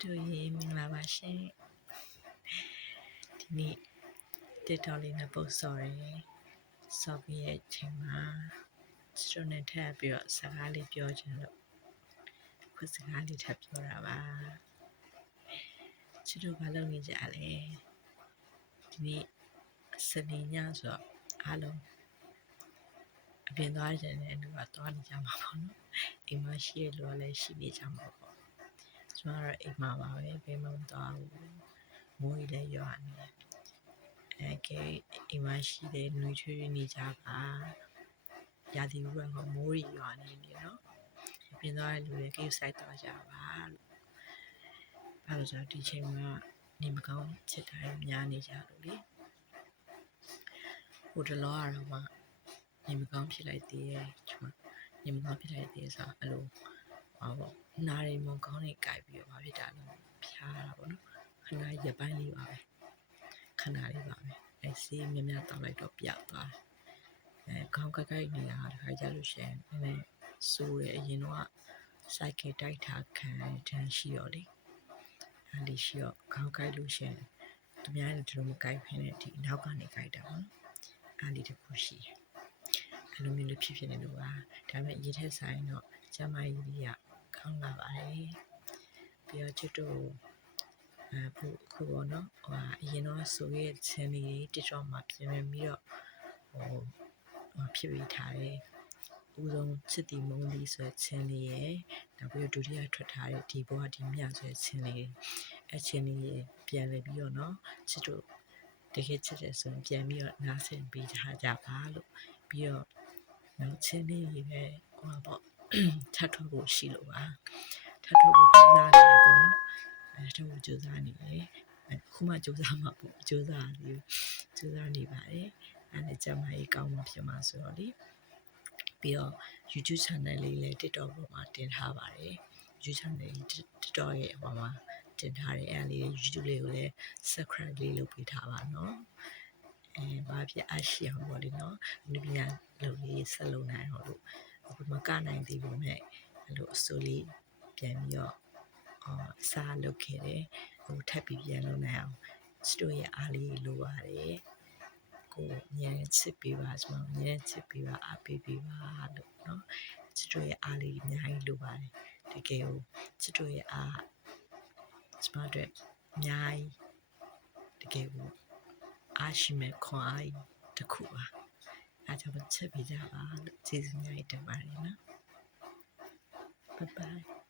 တို့ရေမင်္ဂလာပါရှင်ဒီနေ့တက်တော်လေးနဲ့ပုတ်စော်ရယ်ဆော့ပြီးရဲ့ချိန်မှာကျတို့နဲ့ထပ်ပြီးတော့စကားလေးပြောချင်လို့ခုစကားလေးထပ်ပြောတာပါကျတို့ဘာလုပ်နေကြလဲဒီနေ့စနေညဆိုတော့အားလုံးအပြင်သွားကြတဲ့လူကသွားနေကြမှာပေါ့နော်အိမ်မှာရှိရလို့လည်းရှိနေကြမှာပေါ့ကျွန်တော်အိမ်မှာပါပဲဘယ်မှမသွားဘူးမိုးကြီးလည်းရွာနေတယ်ကဲအိမ်မှာရှိတဲ့နှွေးထွေးနေကြပါရာသီဥတုကမိုးကြီးရွာနေတယ်နော်အပြင်သွားတဲ့လူတွေကိစ္စဆိုင်သွားကြပါလို့ဘာလို့ဆိုတော့ဒီချိန်မှာနေမကောင်းချက်တိုင်းများနေကြလို့လေဟိုတလောကတော့မှနေမကောင်းဖြစ်လိုက်သေးရဲ့ကျွန်မနေမကောင်းဖြစ်လိုက်သေးဆိုတော့အဲ့လိုဟောပေါ့နားရီမကောင်းနေကြိုက်ပြီးတော့ဘာဖြစ်တာလဲဖျားတာပေါ့နော်ခဏရပိုင်းလေးပါပဲခဏလေးပါပဲဆေးမြများတောက်လိုက်တော့ပြောက်သွားခေါင်းကိုက်နေတာတခါကြလို့ရှိရင်နည်းနည်းစိုးတယ်အရင်တော့စိုက်ကတိုက်ထားခံတန်းရှိတော့လေအဲ့ဒီရှိတော့ခေါင်းကိုက်လို့ရှိရင်သူများလည်းဒီလိုမကိုက်ဖ ೇನೆ ဒီနောက်ကနေကိုက်တာပေါ့နော်အဲ့ဒီတခုရှိတယ်အဲ့လိုမျိုးလေးဖြစ်နေလို့ပါဒါပေမဲ့ရေထက်ဆိုင်တော့ကျမကြီးကြီးကခေါင်းလာပါတယ်ပြီးတော့ချစ်တို့ခုပေါ့နော်အရင်တော့ဆိုရဲချင်းလေး TikTok မှာပြင်ပြီးတော့ဖြစ်ပြီးထားတယ်ဦးဆုံးချစ်တီမုံလေးဆိုတဲ့ချင်းလေးရယ်နောက်ပြီးတော့ဒုတိယထွက်ထားတဲ့ဒီဘောကဒီမြဆိုတဲ့ချင်းလေးအချင်းလေးရယ်ပြန်လည်ပြီးတော့နော်ချစ်တို့တကယ်ချစ်တယ်ဆိုရင်ပြန်ပြီးတော့နားဆင်ပေးထားကြပါလို့ပြီးတော့နောက်ချင်းလေးရယ်ပဲဟိုပေါ့ထပ်ထုတ်ဖို့ရှိလို့ပါထပ်ထုတ်ဖို့ကြိုးစားနေတယ်ပေါ့နော်ထပ်ဖို့ကြိုးစားနေတယ်ခုမှကြိုးစားမှာပေါ့ကြိုးစားနေပါတယ်အဲ့ဒါကြမ်းမကြီးကောင်းမှဖြစ်မှာဆိုတော့လေပြီးတော့ YouTube channel လေးလည်း TikTok ပေါ်မှာတင်ထားပါတယ် YouTube channel လေး TikTok ရဲ့ဟိုမှာတင်ထားတယ်အဲ့လေး YouTube လေးကိုလည်း subscribe လေးလုပ်ပေးထားပါနော်ဘာဖြစ်အရှိအောင်ပေါ့လေနော်ဒီပညာလုပ်လေးဆက်လုပ်နိုင်အောင်လို့အခုမကနိုင်သေးဘူးမဲ့အဲ့လိုအစိုးလေးပြန်ပြီးတော့အစားလုပ်ခဲ့တယ်ဟိုထပ်ပြီးပြန်လုပ်နိုင်အောင်စတိုရဲ့အားလေးလိုပါတယ်ကိုမြဲချစ်ပေးပါကျွန်တော်မြဲချစ်ပေးပါအားပေးပေးပါလို့เนาะချစ်တို့ရဲ့အားလေးအများကြီးလိုပါတယ်တကယ်ကိုချစ်တို့ရဲ့အားကျွန်တော်တို့အများကြီးတကယ်ကိုအားရှိမဲ့ခွန်အားတစ်ခုပါအားကြောင့်ချစ်ပေးကြပါလို့ကျေးဇူးများတင်ပါတယ်နော် bye bye